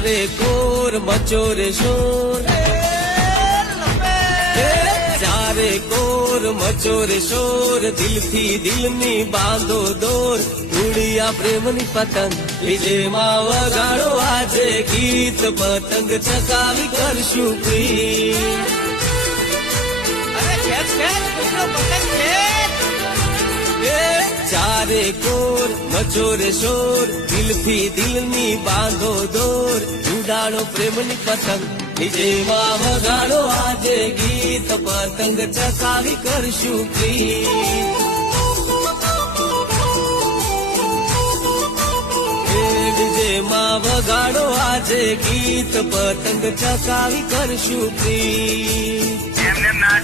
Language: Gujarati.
ચારે કોર મચોરે શોર, ચારે કોર મચોરે શોર, દિલથી દિલની બાંધો દોર, ઉડિયા પ્રેમની પતંગ લીજેમાં વગાડો આજે ગીત, પતંગ ચકાવી કરશું પ્રીત. ચારે કોર મચોરે શોર, દિલથી દિલની બાંધો દોર, ઉડાડો પ્રેમની પતંગ લીજેમાં વગાડો આજે ગીત, પતંગ ચકાવી કરશું પ્રીત. ડીજેમાં વગાડો આજે ગીત, પતંગ ચકાવી કરશું પ્રીત. એમને ના